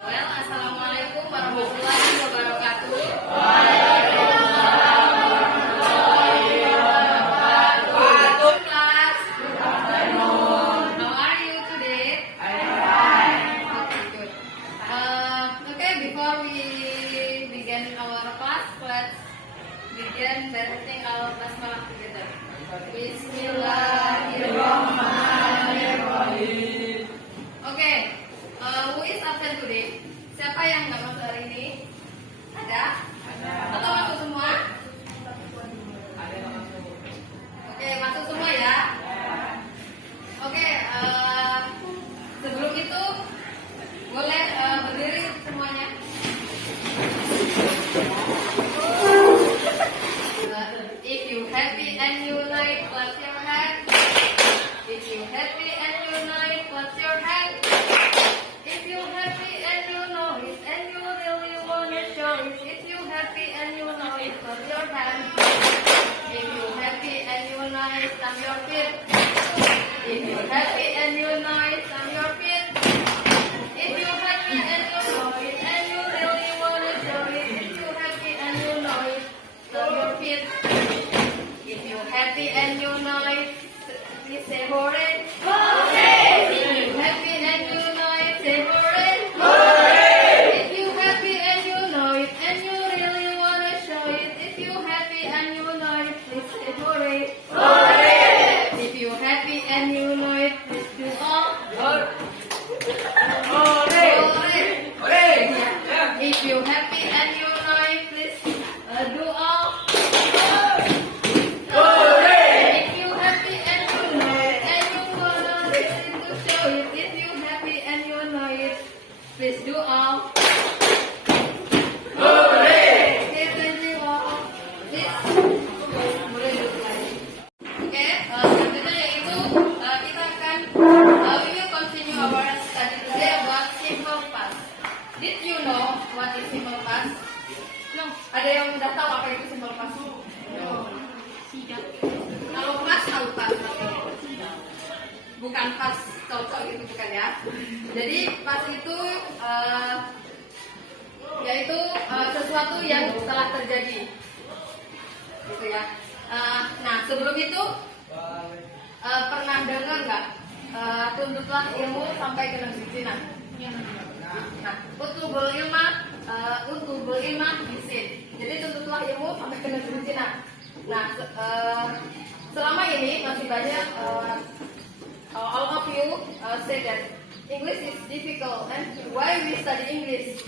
Assalamualaikum warahmatullahi wabarakatuh. Class. How are you today? Okay, good. Okay, before we begin our class, let's begin by reciting our basmalah together. Bismillahirrahmanirrahim. Okay, who is absent today? Siapa yang nggak masuk hari ini? Ada? Atau masuk semua? Oke, masuk semua ya. Oke, sebelum itu boleh berdiri semuanya. If you happy and unite, clap your hand. If you happy and unite, clap your hand. If you happy and you know it, and you really wanna show it. If you happy and you know it, clap your hand. If you happy and unite, stamp your feet. If you happy and unite, stamp your feet. If you happy and you know it, and you really wanna show it. If you happy and you know it, stamp your feet. If you happy and you know it, please say hooray. Hooray! If you happy and you know it, say hooray. Hooray! If you happy and you know it, and you really wanna show it. If you happy and you know it, please say hooray. Hooray! If you happy and you know it, please do all. Hooray! Hooray! If you happy and you know it, please do all. If you happy and you know it, and you wanna listen to show it. If you happy and you know it, please do all. Okay, thank you all. Please, boleh duduk lagi. Oke, selanjutnya yaitu kita akan we will continue our study today about simple past. Did you know what is simple past? No. Ada yang udah tahu apa itu simple past? No. Kalau pas tahu pas, bukan pas cocok gitu bukan ya. Jadi pas itu yaitu sesuatu yang telah terjadi, gitu ya. Nah sebelum itu pernah dengar nggak tuntutlah ilmu sampai ke negeri Cina? Nah utubul ilmah bisin. Jadi tuntutlah ilmu sampai ke negeri Cina. Nah, selama ini masih banyak all of you say that English is difficult and why we study English?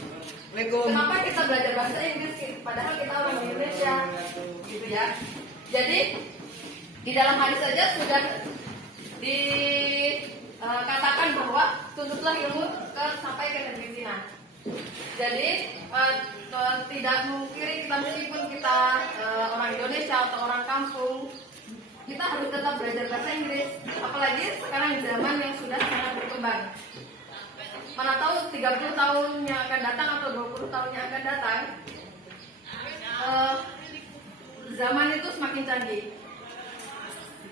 Kenapa kita belajar bahasa Inggris? Padahal kita orang Indonesia, gitu ya. Jadi di dalam hadis saja sudah dikatakan bahwa tuntutlah ilmu sampai ke negeri Cina. Jadi tidak mungkiri kita meskipun kita orang Indonesia atau orang kampung, kita harus tetap belajar bahasa Inggris. Apalagi sekarang zaman yang sudah sangat berkembang. Mana tahu 30 tahun yang akan datang atau 20 tahun yang akan datang, zaman itu semakin canggih.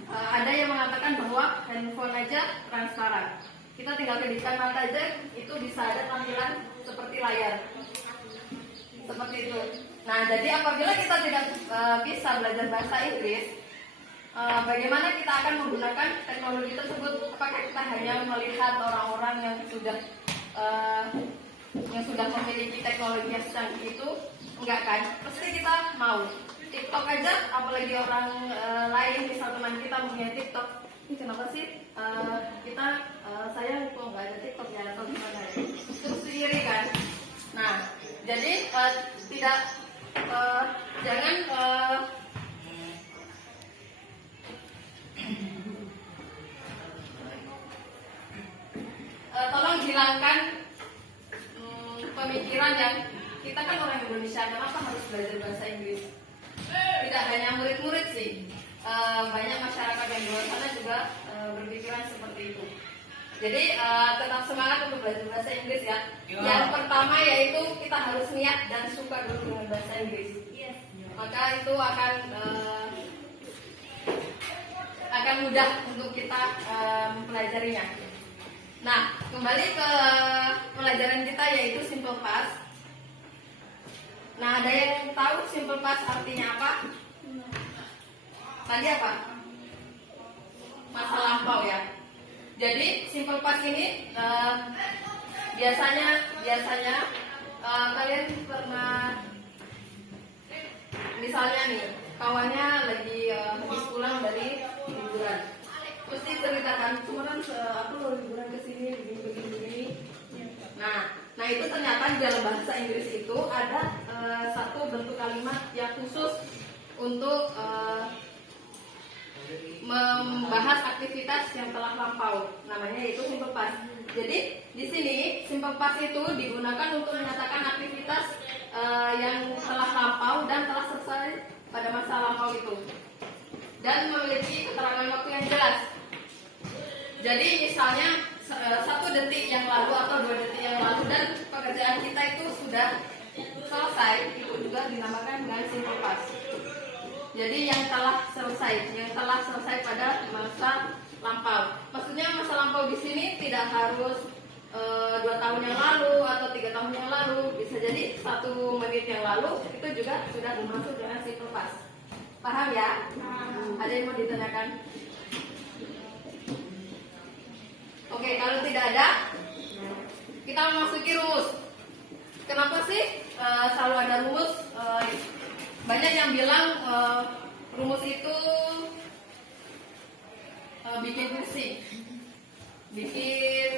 Ada yang mengatakan bahwa handphone aja transparan. Kita tinggal kedipkan mata aja, itu bisa ada tampilan seperti layar. Seperti itu. Nah, jadi apabila kita tidak bisa belajar bahasa Inggris, bagaimana kita akan menggunakan teknologi tersebut? Apakah kita hanya melihat orang-orang yang sudah memiliki teknologi yang secanggih itu? Enggak kan? Pasti kita mau. TikTok aja, apalagi orang lain, misal teman kita punya TikTok. Ini kenapa sih saya kok nggak ada TikTok ya atau gimana ya? Terus iri kan? Nah, jadi jangan tolong hilangkan pemikiran yang kita kan orang Indonesia, kenapa harus belajar bahasa Inggris? Tidak hanya murid-murid sih, banyak masyarakat yang di luar sana juga berpikiran seperti itu. Jadi tetap semangat untuk belajar bahasa Inggris ya. Yang pertama yaitu kita harus niat dan suka dulu dengan bahasa Inggris. Maka itu akan mudah untuk kita mempelajarinya. Nah, kembali ke pelajaran kita yaitu simple past. Nah, ada yang tahu simple past artinya apa? Tadi apa? Masa lampau ya. Jadi simple past ini biasanya kalian pernah misalnya nih kawannya lagi habis pulang dari liburan, terus diceritakan kemarin aku liburan ke sini begini. Nah itu ternyata di dalam bahasa Inggris itu ada satu bentuk kalimat yang khusus untuk membahas aktivitas yang telah lampau, namanya yaitu simple past. Jadi di sini simple past itu digunakan untuk menyatakan aktivitas yang telah lampau dan telah selesai pada masa lampau itu, dan memiliki keterangan waktu yang jelas. Jadi misalnya 1 detik yang lalu atau 2 detik yang lalu dan pekerjaan kita itu sudah selesai, itu juga dinamakan dengan simple past. Jadi yang telah selesai pada masa lampau. Maksudnya masa lampau di sini tidak harus 2 tahun yang lalu atau 3 tahun yang lalu, bisa jadi 1 menit yang lalu itu juga sudah termasuk dengan simple past. Paham ya? Ada yang mau ditanyakan? Oke, kalau tidak ada, kita memasuki rumus. Kenapa sih selalu ada rumus? Banyak yang bilang rumus itu bikin pusing, bikin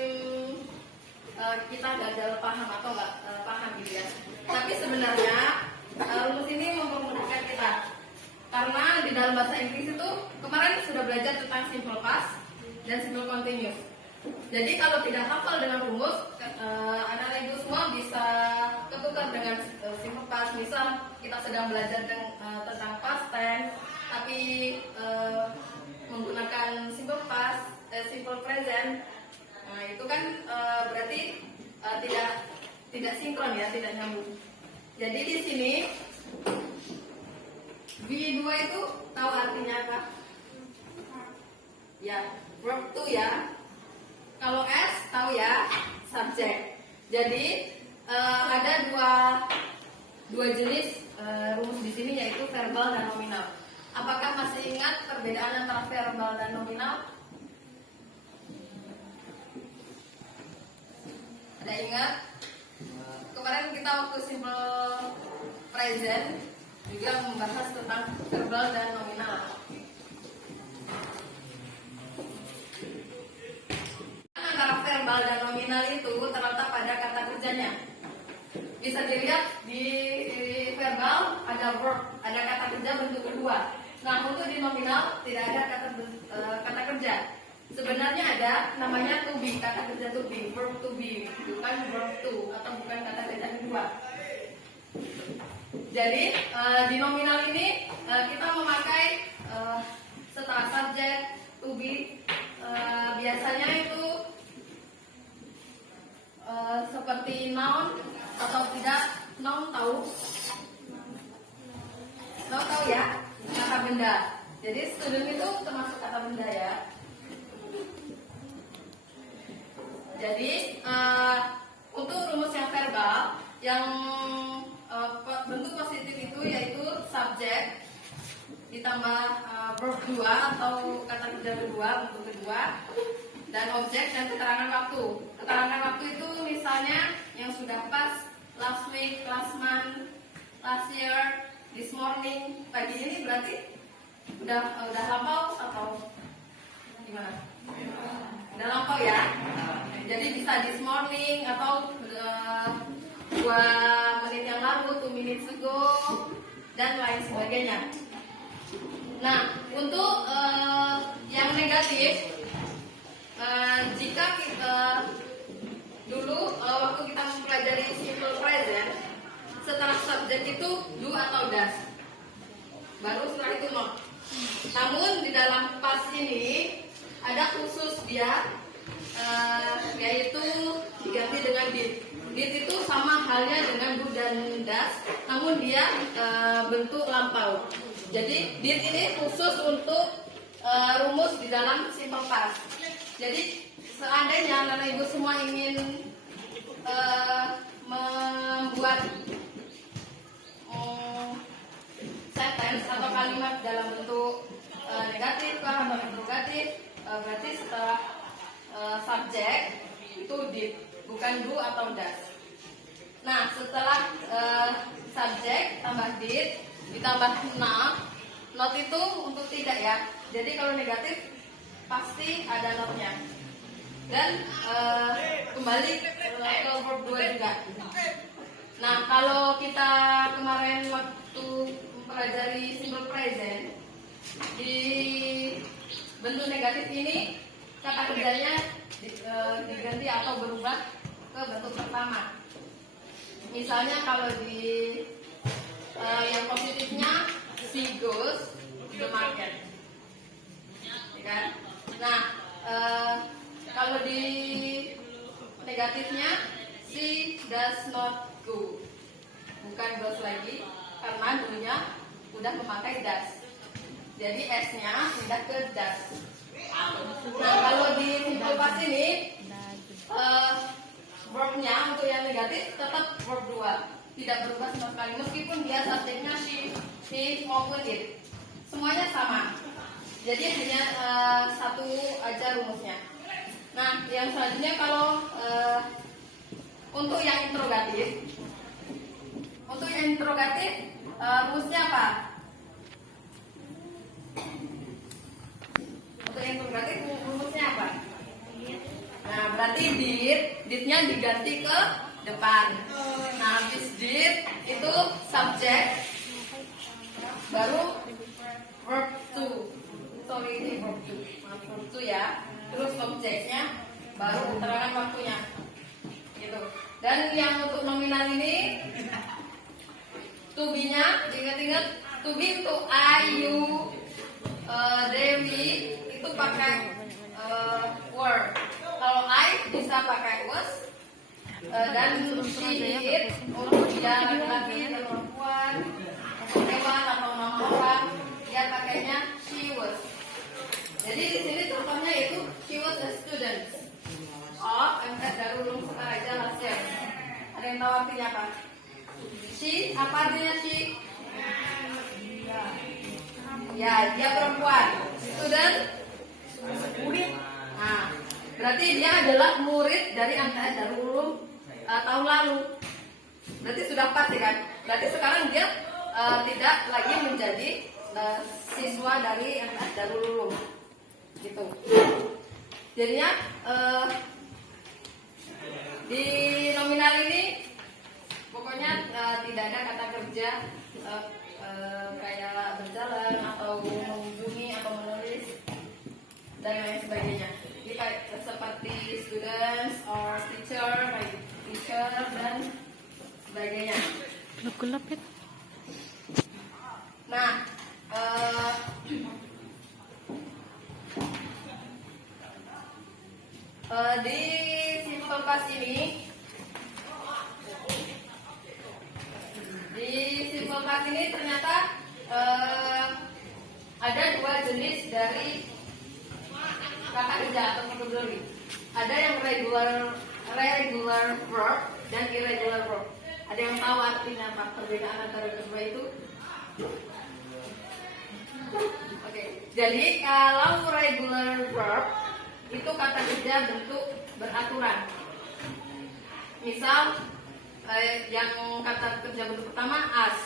kita gagal paham atau nggak paham gitu ya. Tapi sebenarnya rumus ini mempermudahkan kita, karena di dalam bahasa Inggris itu kemarin sudah belajar tentang simple past dan simple continuous. Jadi kalau tidak hafal dengan rumus, anak-anak ibu semua bisa ketukar dengan simple past. Misal kita sedang belajar tentang past tense, tapi menggunakan simple past, simple present. Nah itu kan berarti tidak sinkron ya, tidak nyambung. Jadi di sini V2 itu tahu artinya apa? Ya, verb to ya. Kalau S tahu ya, subject. Jadi ada dua jenis rumus di sini, yaitu verbal dan nominal. Apakah masih ingat perbedaan antara verbal dan nominal? Ada ingat? Kemarin kita waktu simple present juga membahas tentang verbal dan nominal. Antara verbal dan nominal itu terletak pada kata kerjanya. Bisa dilihat di verbal ada verb, ada kata kerja bentuk kedua. Nah untuk di nominal tidak ada kata kerja. Sebenarnya ada namanya to be, kata kerja to be, verb to be, bukan verb to atau bukan kata kerja kedua. Jadi di nominal ini kita memakai setelah subject to be, biasanya itu seperti noun atau tidak. Noun tahu ya, kata benda. Jadi student itu termasuk kata benda ya. Jadi untuk rumus yang verbal yang bentuk positif itu yaitu subject ditambah verb 2 atau kata kerja kedua, bentuk kedua, dan objek dan keterangan waktu. Keterangan waktu itu misalnya yang sudah pas, last week, last month, last year, this morning. Pagi ini berarti udah lampau atau gimana? Udah lampau ya. Jadi bisa this morning atau 2 menit yang lalu, 2 minutes ago, dan lain sebagainya. Nah, untuk yang negatif, jika kita dulu waktu kita mempelajari simple present, setelah subject itu do atau does, baru setelah itu not. Namun di dalam past ini ada khusus dia, yaitu diganti dengan did. Did itu sama halnya dengan do dan does, namun dia bentuk lampau. Jadi did ini khusus untuk rumus di dalam simple past. Jadi seandainya anak ibu semua ingin membuat sentence atau kalimat dalam bentuk negatif atau interrogatif, berarti setelah subjek itu did, bukan do atau does. Nah, setelah subjek tambah did ditambah not itu untuk tidak ya. Jadi kalau negatif pasti ada notnya. Dan kembali ke verb 2 juga. Nah, kalau kita kemarin waktu mempelajari simple present, di bentuk negatif ini kata kerjanya diganti atau berubah ke bentuk pertama. Misalnya kalau di yang positifnya she goes to the market, ya kan? Nah, kalau di negatifnya she does not go, bukan goes lagi karena dulunya udah memakai does. Jadi S-nya pindah ke does. Nah, kalau di simple past ini verbnya untuk yang negatif tetap verb 2, tidak berubah sama sekali meskipun dia subjeknya she maupun it, semuanya sama. Jadi hanya satu aja rumusnya. Nah, yang selanjutnya kalau untuk yang interrogatif, rumusnya apa? Untuk yang interrogatif rumusnya apa? Nah, berarti did-nya diganti ke depan. Nah, habis did itu subjek, baru verb to. Sorry, ini verb to. Verb to ya. Terus objeknya, baru keterangan waktunya. Gitu. Dan yang untuk nominal ini, to be-nya, ingat-ingat, to be itu I, you, they, we, itu pakai were. Kalau I bisa pakai was, dan she, it untuk dia laki-laki atau perempuan, hewan atau nama orang, dia pakainya she was. Jadi di sini contohnya itu she was a student of Darul Ulum Sukaraja last year. Ada yang tahu artinya apa? She, apa artinya she? Ya, dia perempuan. Student, murid. Nah, berarti dia adalah murid dari MTS Darul Ulum tahun lalu. Berarti sudah pas ya kan? Berarti sekarang dia tidak lagi menjadi siswa dari MTS Darul Ulum. Gitu. Jadinya di nominal ini pokoknya tidak ada kata kerja kayak berjalan atau mengunjungi atau menulis dan lain sebagainya. Jadi seperti students or teacher, like teacher dan sebagainya. Gelap-gelap. Nah, di simple past ini, ternyata ada dua jenis dari kata kerja atau vocabulary. Ada yang regular verb dan irregular verb. Ada yang tahu artinya apa perbedaan antara kedua itu? Oke, jadi kalau regular verb itu kata kerja bentuk beraturan. Misal yang kata kerja bentuk pertama as,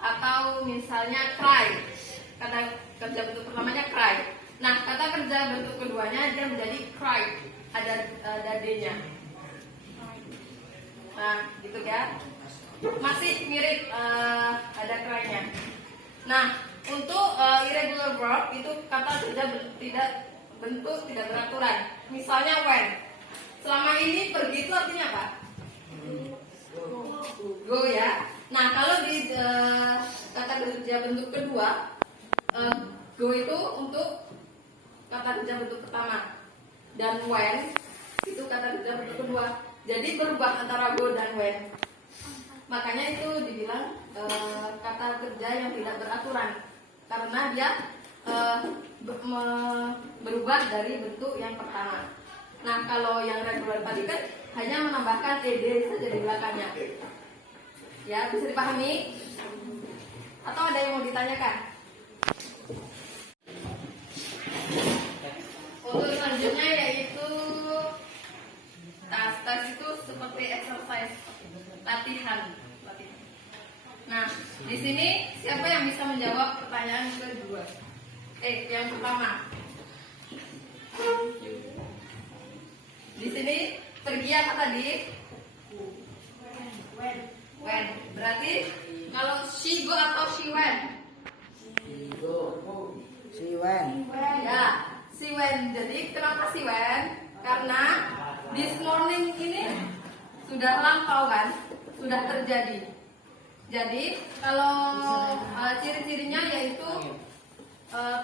atau misalnya cry. Kata kerja bentuk pertamanya cry. Nah, kata kerja bentuk keduanya dia menjadi cried, ada d-nya. Nah, gitu ya. Masih mirip ada cry-nya. Nah, untuk irregular verb itu kata kerja bentuk tidak beraturan. Misalnya when. Selama ini pergi itu artinya apa? Go ya. Nah, kalau di kata kerja bentuk kedua, go itu untuk kata kerja bentuk pertama, dan when itu kata kerja bentuk kedua. Jadi berubah antara go dan when. Makanya itu dibilang kata kerja yang tidak beraturan, karena dia berubah dari bentuk yang pertama. Nah, kalau yang regular particle hanya menambahkan ed saja di belakangnya. Ya, bisa dipahami? Atau ada yang mau ditanyakan? Untuk selanjutnya yaitu tas itu seperti exercise, latihan. Nah, di sini siapa yang bisa menjawab pertanyaan kedua? Yang pertama. Di sini pergi apa tadi? When. Berarti kalau she go atau she went? She went. Ya, she went. Jadi kenapa she went? Karena this morning ini sudah lampau kan? Sudah terjadi. Jadi kalau ciri-cirinya yaitu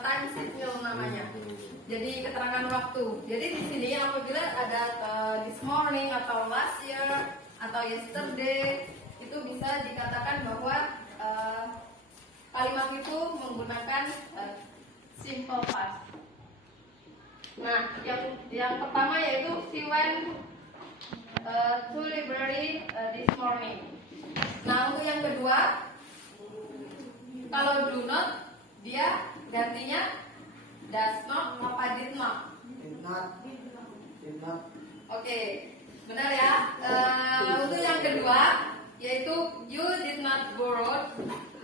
time signal namanya. Jadi keterangan waktu. Jadi di sini apabila ada this morning atau last year atau yesterday, itu bisa dikatakan bahwa kalimat itu menggunakan simple past. Nah, yang pertama yaitu she went to library this morning. Nah, untuk yang kedua, kalau do not, dia gantinya does not apa did not? Did not. Oke, benar ya. Untuk yang kedua, yaitu you did not borrow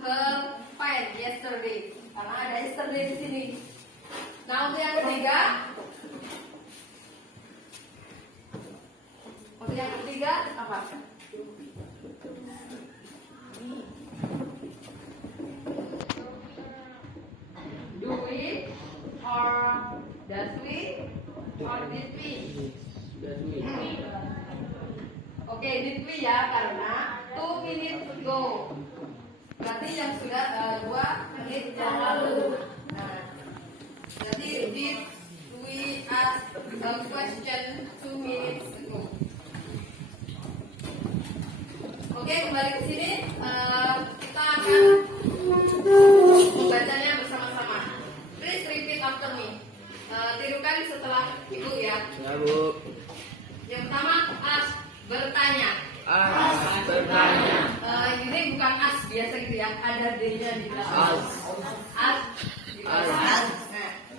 her pen yesterday, karena ada yesterday di sini. Nah, untuk yang ketiga apa? Do we or does we or did we? Oke, did we ya, karena 2 minutes ago. Berarti yang sudah 2 menit yang lalu. Nah, jadi did we ask a question 2 minutes ago? Oke, kembali ke sini. Kita akan membacanya bersama-sama. Please repeat after me. Tirukan setelah ibu ya. Ya, Bu. Yang pertama, ask, bertanya. Bertanya. Ini bukan ask biasa gitu ya. Ada D-nya di belakang. Ask.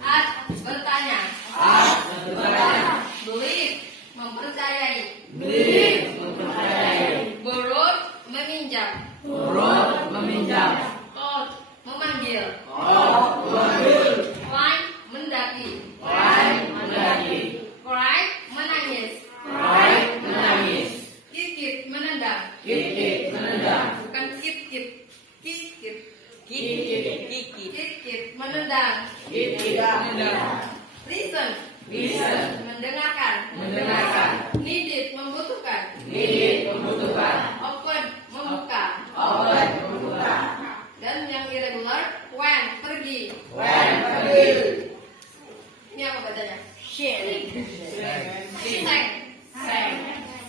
Ask, bertanya. Believe, mempercayai. Borrow, meminjam. Call, memanggil. Climb, mendaki. Cry, menangis. Kikit, menendang. Bukan kit. Kikit, menendang. Listen, mendengarkan. Needed, membutuhkan. Open, membuka. Dan yang irregular, when, pergi. Ini apa bacanya?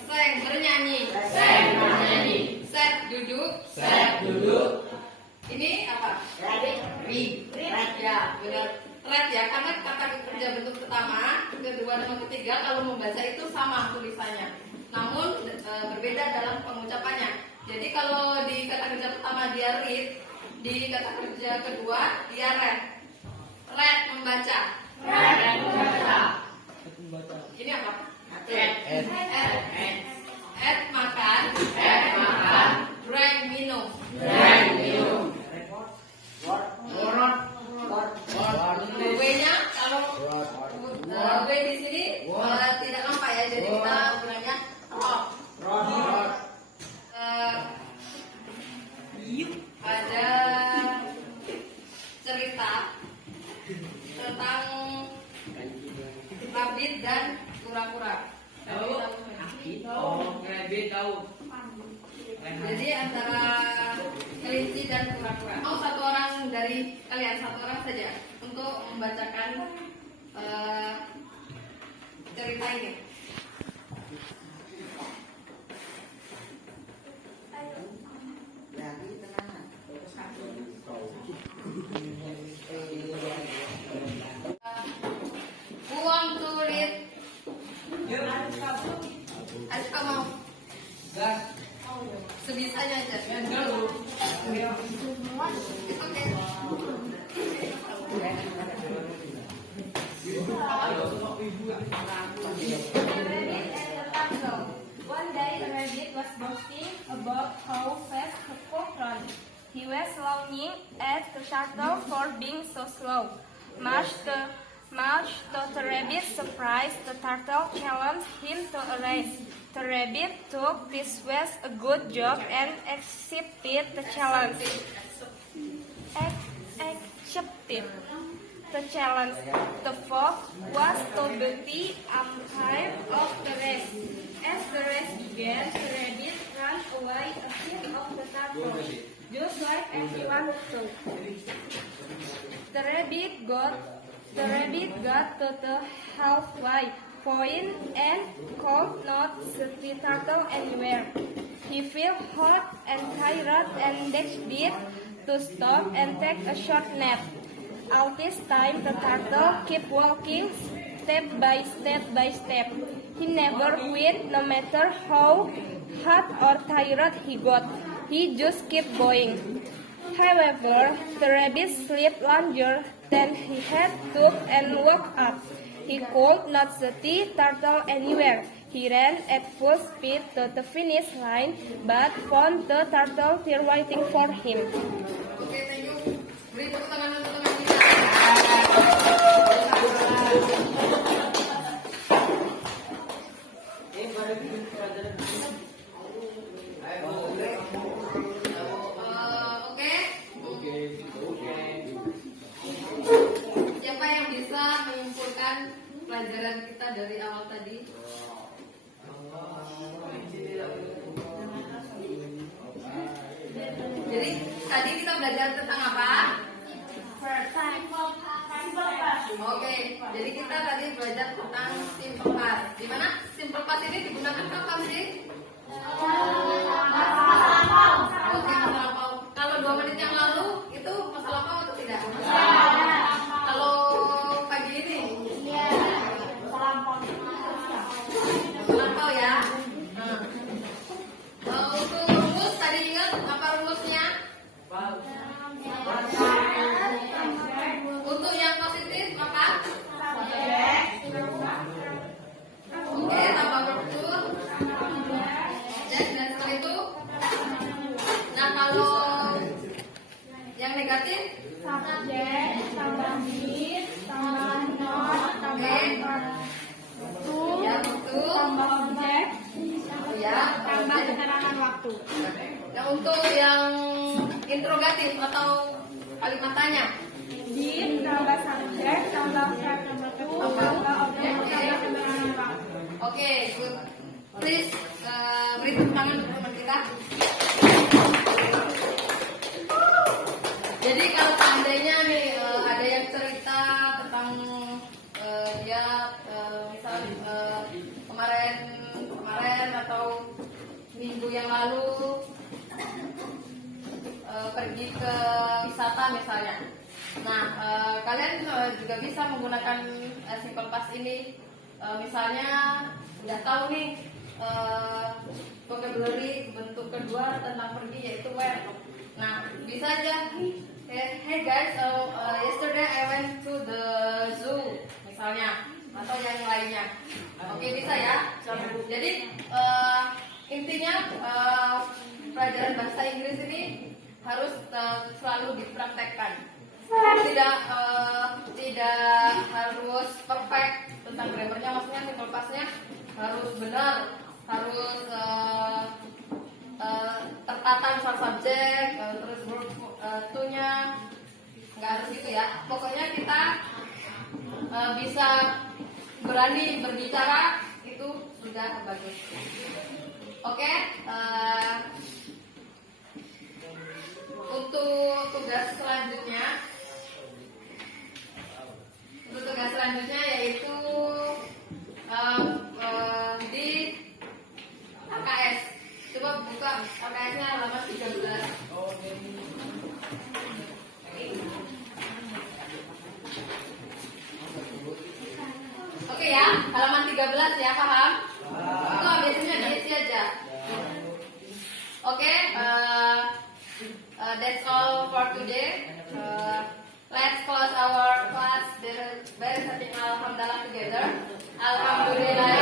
Seng, bernyanyi. Set, duduk. Ini apa? Read. Ya, benar. Read ya, karena kata kerja bentuk pertama, kedua, dan ketiga kalau membaca itu sama tulisannya. Namun berbeda dalam pengucapannya. Jadi kalau di kata kerja pertama dia read, di kata kerja kedua dia read. Read, membaca. Ini apa? Eat, makan. Drink, minum. W-nya kalau W di sini tidak nampak ya, jadi kita bilangnya rock. Ada cerita tentang rabbit dan kura-kura. Jadi antara kelinci dan kura-kura. Mau satu orang dari kalian, satu orang saja untuk membacakan cerita ini. Aska mau. Sebisanya aja. Oke. One day a rabbit was boasting about how fast he could run. He was longing at the turtle for being so slow. Much to the rabbit's surprise, the turtle challenged him to a race. The rabbit took this was a good job and accepted the challenge. Accepted the challenge. The fox was to be the umpire of the race. As the race began, the rabbit ran away ahead of the turtle, just like everyone thought. The rabbit got to the halfway point and could not see the turtle anywhere. He felt hot and tired and decided to stop and take a short nap. All this time, the turtle kept walking step by step. He never quit, no matter how hot or tired he got. He just kept going. However, the rabbit slept longer than he had to and woke up. He could not see the turtle anywhere. He ran at full speed to the finish line, but found the turtle still waiting for him. Oke, thank you. Beri tepuk tangan untuk teman kita. Siapa yang bisa menyimpulkan pelajaran kita dari awal tadi? Jadi tadi kita belajar tentang apa? Oke, jadi kita tadi belajar tentang simple past. Di mana simple past ini digunakan kapan sih? Oke, masa lampau. Kalau 2 menit yang lalu itu masa lampau atau tidak? Kalau pagi ini? Masa lampau ya. Untuk rumus tadi ingat apa rumusnya? Untuk yang positif apa? Oke, tambah betul. Dan setelah itu, nah kalau yang negatif, ya betul. Ya, Tambah keterangan waktu. Nah untuk yang interrogatif atau kalimat tanya, Tambah subjek, tambah verb number 2, tambah objek, tambah keterangan waktu. oke, good. Please beri tepuk tangan untuk teman kita. Jadi kalau seandainya nih ada yang cerita tentang dia misalnya kemarin atau minggu yang lalu pergi ke wisata misalnya. Nah, kalian juga bisa menggunakan simple past ini. Misalnya udah tahu nih vocabulary bentuk kedua tentang pergi yaitu where. Nah, bisa aja. Hey guys, yesterday I went to the zoo misalnya atau yang lainnya. Oke, bisa ya. Jadi intinya pelajaran bahasa Inggris ini harus selalu dipraktekkan. Tidak harus perfect tentang grammarnya, maksudnya simple past-nya harus benar, harus tertata misal subjek, terus verb to-nya nggak harus gitu ya. Pokoknya kita bisa berani berbicara itu sudah bagus. Oke, untuk tugas selanjutnya yaitu di LKS. Coba buka LKS-nya halaman 13. Oke ya, halaman 13 ya, paham? Itu biasanya di that's all for today. Let's close our class. Better setting Alhamdulillah together. Alhamdulillah.